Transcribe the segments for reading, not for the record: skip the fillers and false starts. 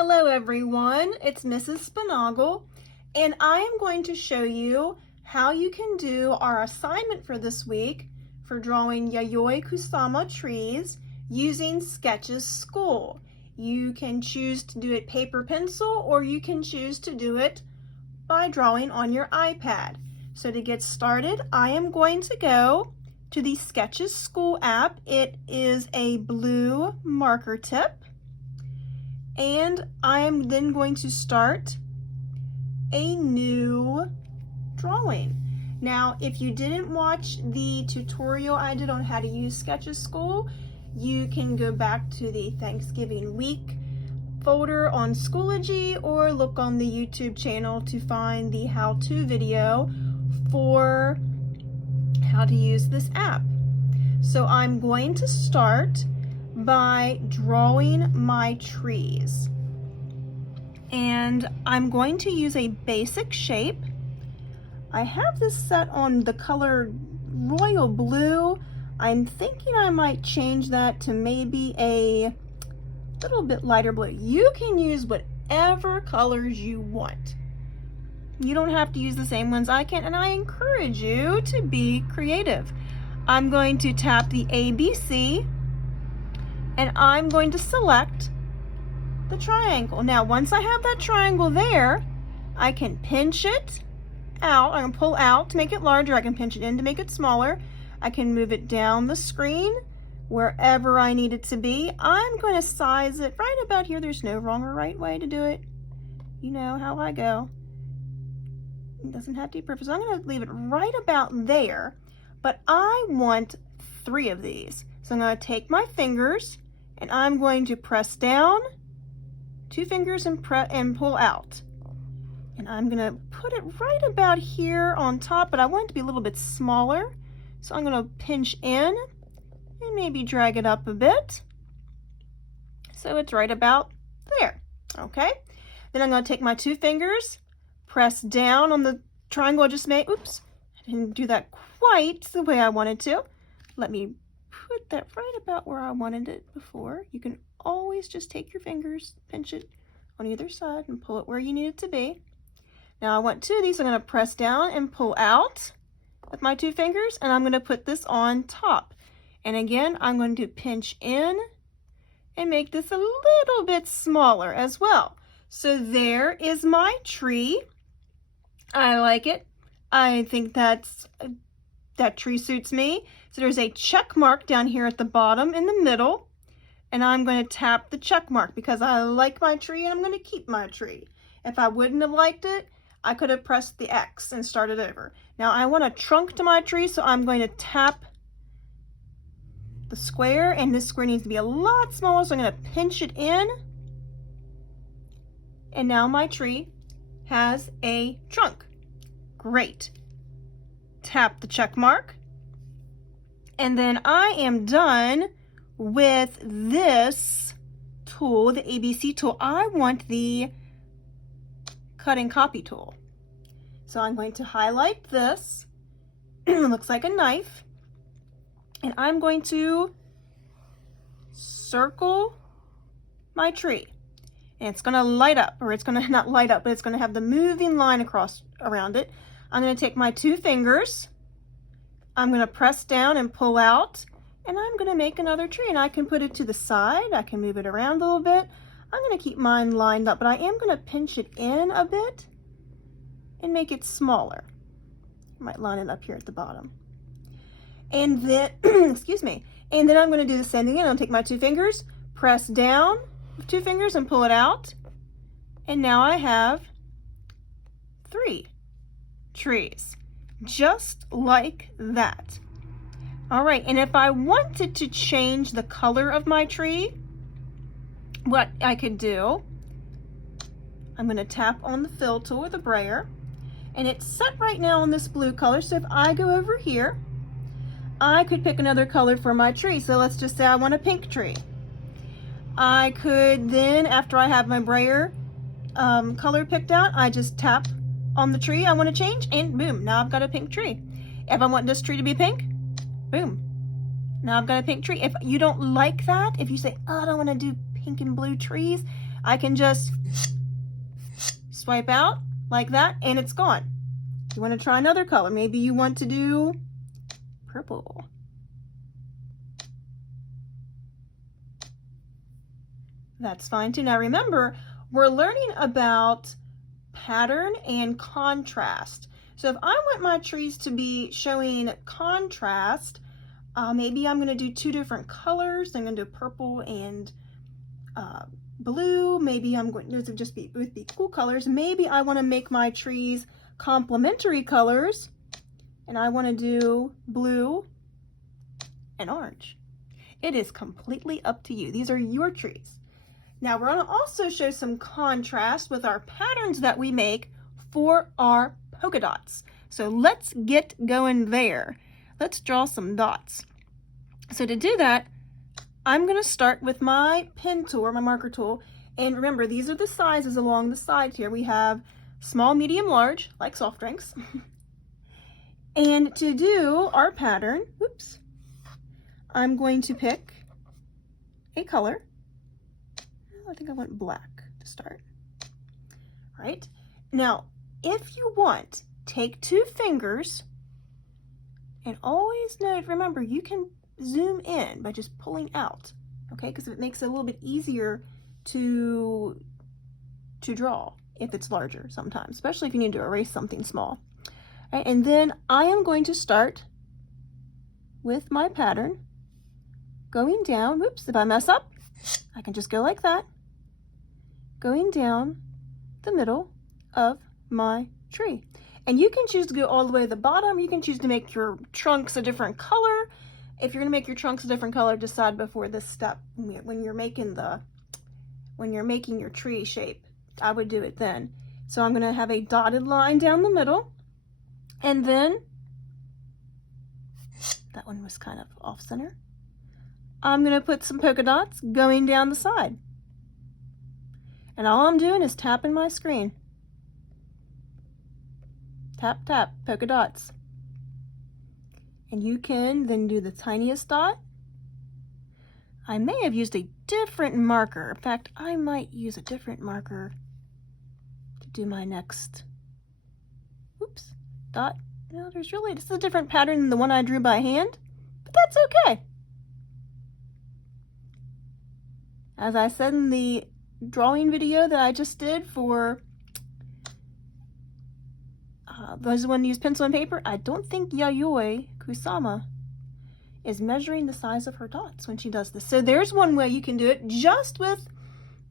Hello everyone, it's Mrs. Spinagle, and I am going to show you how you can do our assignment for this week for drawing Yayoi Kusama trees using Sketches School. You can choose to do it paper pencil, or you can choose to do it by drawing on your iPad. So to get started, I am going to go to the Sketches School app. It is a blue marker tip. And I am then going to start a new drawing. Now, if you didn't watch the tutorial I did on how to use Sketches School, you can go back to the Thanksgiving week folder on Schoology or look on the YouTube channel to find the how-to video for how to use this app. So I'm going to start by drawing my trees, and I'm going to use a basic shape. I have this set on the color royal blue. I'm thinking I might change that to maybe a little bit lighter blue. You can use whatever colors you want. You don't have to use the same ones I can, and I encourage you to be creative. I'm going to tap the ABC, and I'm going to select the triangle. Now, once I have that triangle there, I can pinch it out. I can pull out to make it larger. I can pinch it in to make it smaller. I can move it down the screen wherever I need it to be. I'm going to size it right about here. There's no wrong or right way to do it. You know how I go. It doesn't have to be perfect. So I'm going to leave it right about there, but I want 3 of these. So I'm going to take my fingers and I'm going to press down, 2 fingers, and pull out. And I'm going to put it right about here on top, but I want it to be a little bit smaller. So I'm going to pinch in and maybe drag it up a bit. So it's right about there, okay? Then I'm going to take my 2 fingers, press down on the triangle I just made. Oops, I didn't do that quite the way I wanted to. Let me put that right about where I wanted it before. You can always just take your fingers, pinch it on either side, and pull it where you need it to be. Now I want 2 of these. I'm going to press down and pull out with my 2 fingers, and I'm going to put this on top. And again, I'm going to pinch in and make this a little bit smaller as well. So there is my tree. I like it. I think that tree suits me. So there's a check mark down here at the bottom in the middle, and I'm going to tap the check mark because I like my tree and I'm going to keep my tree. If I wouldn't have liked it, I could have pressed the X and started over. Now I want a trunk to my tree, so I'm going to tap the square, and this square needs to be a lot smaller, so I'm going to pinch it in, and now my tree has a trunk. Great. Tap the check mark. And then I am done with this tool, the ABC tool. I want the cut and copy tool. So I'm going to highlight this. It looks like a knife. And I'm going to circle my tree. And it's going to light up, or it's going to not light up, but it's going to have the moving line across around it. I'm going to take my 2 fingers. I'm going to press down and pull out, and I'm going to make another tree, and I can put it to the side. I can move it around a little bit. I'm going to keep mine lined up, but I am going to pinch it in a bit and make it smaller. I might line it up here at the bottom. And then, excuse me, and then I'm going to do the same thing again. I'll take my 2 fingers, press down with 2 fingers and pull it out, and now I have 3 trees. Just like that. All right, and if I wanted to change the color of my tree, what I could do, I'm going to tap on the fill tool with a brayer, and it's set right now on this blue color. So if I go over here, I could pick another color for my tree. So let's just say I want a pink tree. I could then, after I have my brayer color picked out, I just tap on the tree I want to change, and boom, now I've got a pink tree. If I want this tree to be pink, boom, now I've got a pink tree. If you don't like that, if you say, oh, I don't want to do pink and blue trees, I can just swipe out like that and it's gone. You want to try another color. Maybe you want to do purple. That's fine too. Now remember, we're learning about pattern and contrast. So if I want my trees to be showing contrast, maybe I'm going to do two different colors. I'm going to do purple and blue. Maybe I'm going to, those would just be cool colors. Maybe I want to make my trees complementary colors and I want to do blue and orange. It is completely up to you. These are your trees. Now we're going to also show some contrast with our patterns that we make for our polka dots. So let's get going there. Let's draw some dots. So to do that, I'm going to start with my pen tool or my marker tool. And remember, these are the sizes along the sides here. We have small, medium, large, like soft drinks. And to do our pattern, oops, I'm going to pick a color. I think I went black to start. All right. Now, if you want, take two fingers and always note, remember, you can zoom in by just pulling out, okay? Because it makes it a little bit easier to draw if it's larger sometimes, especially if you need to erase something small. All right, and then I am going to start with my pattern going down. Whoops, if I mess up, I can just go like that, going down the middle of my tree. And you can choose to go all the way to the bottom. You can choose to make your trunks a different color. If you're gonna make your trunks a different color, decide before this step. When you're making your tree shape, I would do it then. So I'm gonna have a dotted line down the middle, and then, that one was kind of off center. I'm gonna put some polka dots going down the side. And all I'm doing is tapping my screen. Tap, tap, polka dots. And you can then do the tiniest dot. I may have used a different marker. In fact, I might use a different marker to do my next, oops, dot. No, this is a different pattern than the one I drew by hand, but that's okay. As I said in the drawing video that I just did for those who want to use pencil and paper, I don't think Yayoi Kusama is measuring the size of her dots when she does this. So there's one way you can do it just with,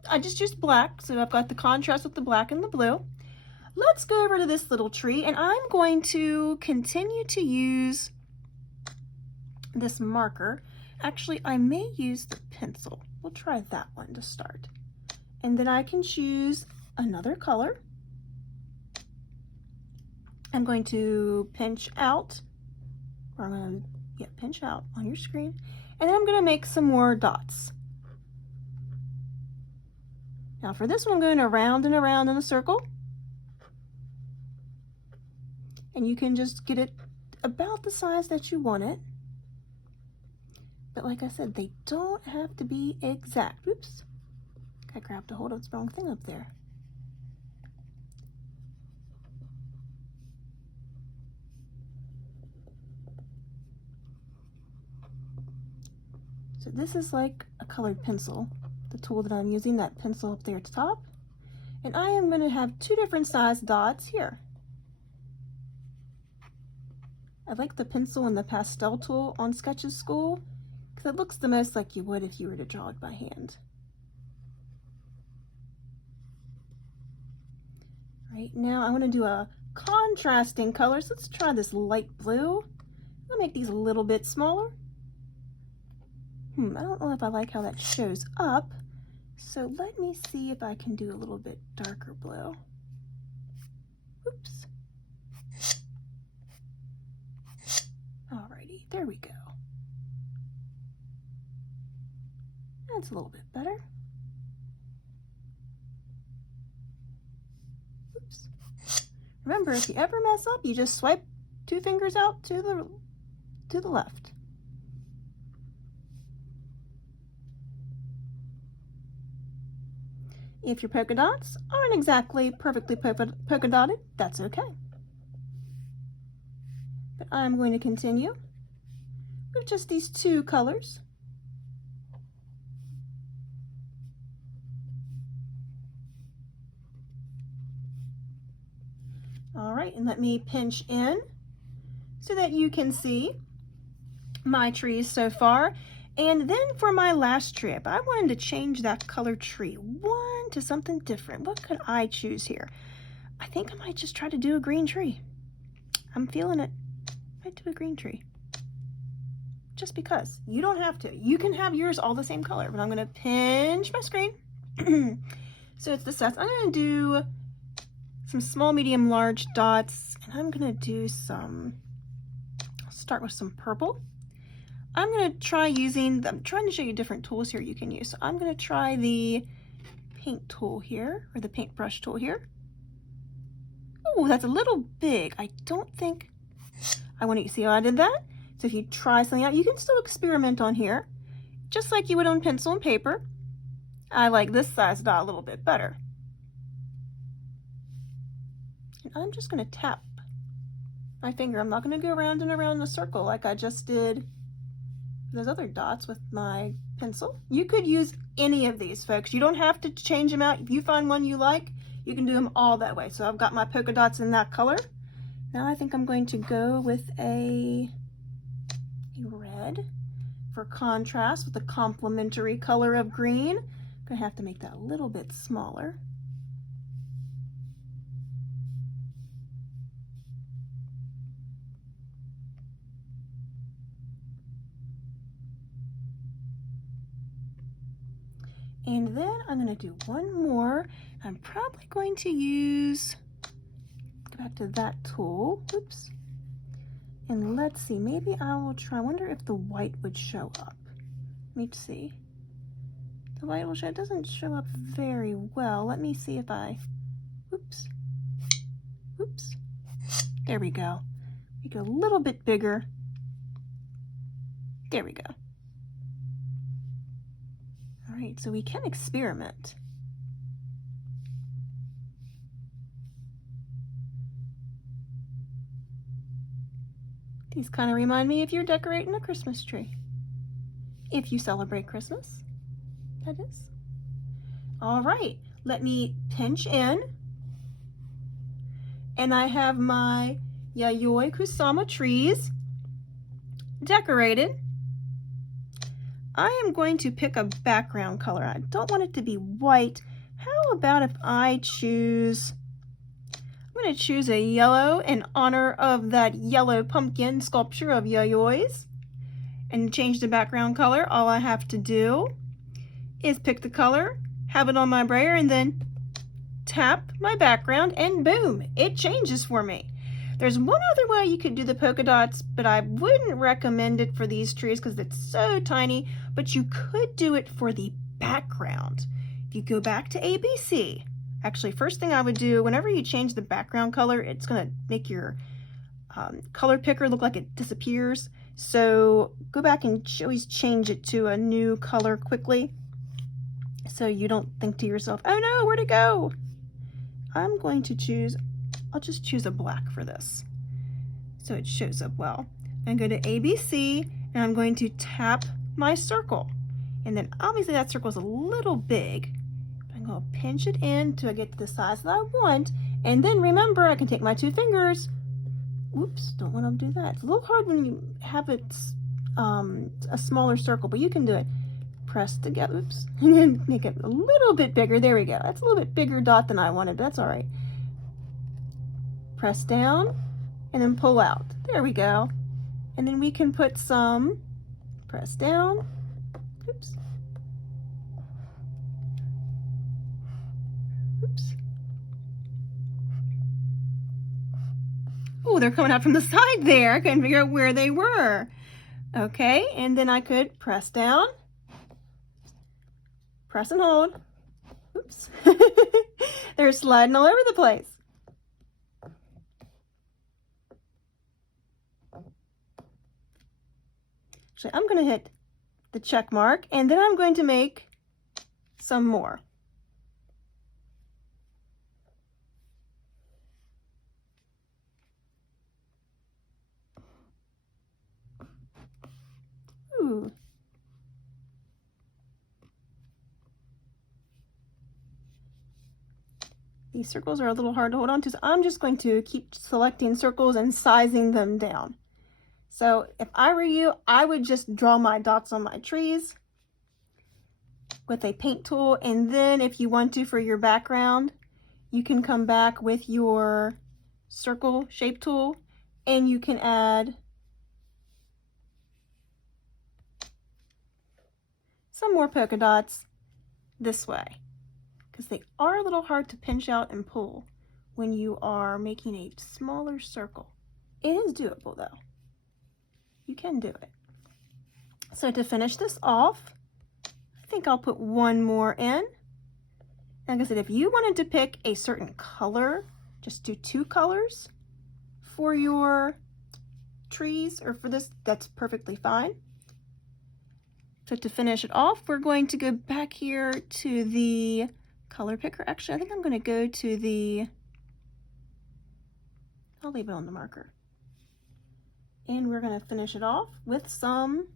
I just used black, so I've got the contrast with the black and the blue. Let's go over to this little tree, and I'm going to continue to use this marker. Actually, I may use the pencil. We'll try that one to start. And then I can choose another color. I'm going to pinch out, or I'm going to pinch out on your screen, and then I'm going to make some more dots. Now for this one, I'm going around and around in a circle, and you can just get it about the size that you want it. But like I said, they don't have to be exact. Oops, I grabbed a hold of the wrong thing up there. So this is like a colored pencil, the tool that I'm using, that pencil up there at the top. And I am going to have two different size dots here. I like the pencil and the pastel tool on Sketches School because it looks the most like you would if you were to draw it by hand. Right now I want to do a contrasting color, so let's try this light blue. I'll make these a little bit smaller. I don't know if I like how that shows up, so let me see if I can do a little bit darker blue. Oops. Alrighty, there we go. That's a little bit better. Oops. Remember, if you ever mess up, you just swipe two fingers out to the left. If your polka dots aren't exactly perfectly polka dotted, that's okay. But I'm going to continue with just these two colors. All right, and let me pinch in so that you can see my trees so far. And then for my last trip, I wanted to change that color tree one to something different. What could I choose here? I think I might just try to do a green tree. I'm feeling it. I might do a green tree. Just because. You don't have to. You can have yours all the same color, but I'm going to pinch my screen. So it's the sets. I'm going to do some small, medium, large dots, and I'm going to do some, I'll start with some purple. I'm going to try using, I'm trying to show you different tools here you can use. So I'm going to try the paint tool here, or the paintbrush tool here. Oh, that's a little big. I don't think I want to see how I did that. So if you try something out, you can still experiment on here, just like you would on pencil and paper. I like this size dot a little bit better. And I'm just going to tap my finger. I'm not going to go around and around the circle like I just did those other dots with my pencil. You could use any of these, folks. You don't have to change them out. If you find one you like, you can do them all that way. So I've got my polka dots in that color. Now I think I'm going to go with a red for contrast with the complementary color of green. I'm gonna have to make that a little bit smaller. And then I'm going to do one more. I'm probably going to use, go back to that tool, oops. And let's see, maybe I will try, I wonder if the white would show up. Let me see. The white will show, it doesn't show up very well. Let me see if I, oops. There we go. Make it a little bit bigger. There we go. All right, so we can experiment. These kind of remind me if you're decorating a Christmas tree. If you celebrate Christmas, that is. All right, let me pinch in. And I have my Yayoi Kusama trees decorated. I am going to pick a background color. I don't want it to be white. How about if I choose, I'm going to choose a yellow in honor of that yellow pumpkin sculpture of Yayoi's, and change the background color. All I have to do is pick the color, have it on my brayer, and then tap my background, and boom, it changes for me. There's one other way you could do the polka dots, but I wouldn't recommend it for these trees because it's so tiny, but you could do it for the background. If you go back to ABC, actually, first thing I would do, whenever you change the background color, it's going to make your color picker look like it disappears. So go back and always change it to a new color quickly so you don't think to yourself, oh no, where'd it go? I'm going to choose, I'll just choose a black for this so it shows up well. I'm going to go to ABC and I'm going to tap my circle. And then obviously that circle is a little big. I'm going to pinch it in till I get to the size that I want. And then remember, I can take my two fingers. Whoops, don't want to do that. It's a little hard when you have it a smaller circle, but you can do it. Press together, oops, and then make it a little bit bigger. There we go. That's a little bit bigger dot than I wanted, but that's all right. Press down and then pull out. There we go. And then we can put some, press down, oops. Oops. Oh, they're coming out from the side there. I couldn't figure out where they were. Okay, and then I could press down, press and hold. Oops. They're sliding all over the place. Actually, I'm going to hit the check mark, and then I'm going to make some more. These circles are a little hard to hold on to, so I'm just going to keep selecting circles and sizing them down. So if I were you, I would just draw my dots on my trees with a paint tool, and then if you want to for your background, you can come back with your circle shape tool and you can add some more polka dots this way, because they are a little hard to pinch out and pull when you are making a smaller circle. It is doable though. You can do it. So to finish this off, I think I'll put one more in. Like I said, if you wanted to pick a certain color, just do 2 colors for your trees or for this, that's perfectly fine. So to finish it off, we're going to go back here to the color picker. Actually, I think I'm going to go to the, I'll leave it on the marker. And we're going to finish it off with some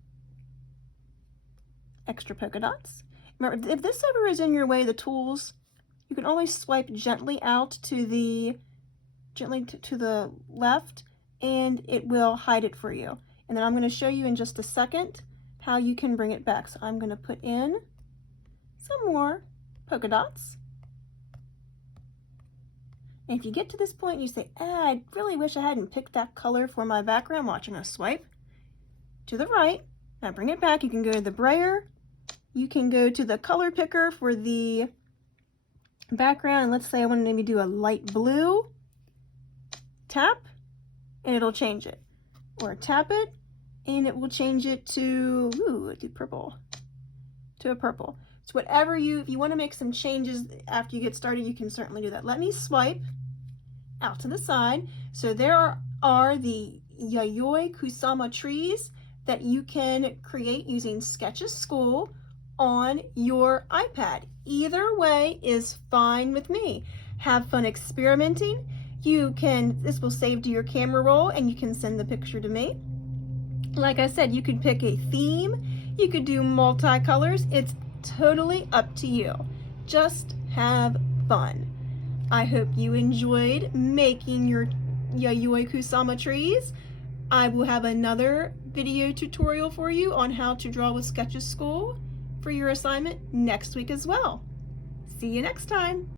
extra polka dots. Remember, if this ever is in your way, the tools, you can always swipe gently out to the, to the left, and it will hide it for you. And then I'm going to show you in just a second how you can bring it back. So I'm going to put in some more polka dots. And if you get to this point and you say, I really wish I hadn't picked that color for my background, watch, I'm going to swipe to the right. Now bring it back. You can go to the brayer. You can go to the color picker for the background. And let's say I want to maybe do a light blue. Tap, and it'll change it. Or tap it, and it will change it to, ooh, do purple, to a purple. So whatever if you want to make some changes after you get started, you can certainly do that. Let me swipe out to the side. So there are the Yayoi Kusama trees that you can create using Sketches School on your iPad. Either way is fine with me. Have fun experimenting. This will save to your camera roll and you can send the picture to me. Like I said, you could pick a theme, you could do multicolors. It's totally up to you. Just have fun. I hope you enjoyed making your Yayoi Kusama trees. I will have another video tutorial for you on how to draw with Sketches School for your assignment next week as well. See you next time.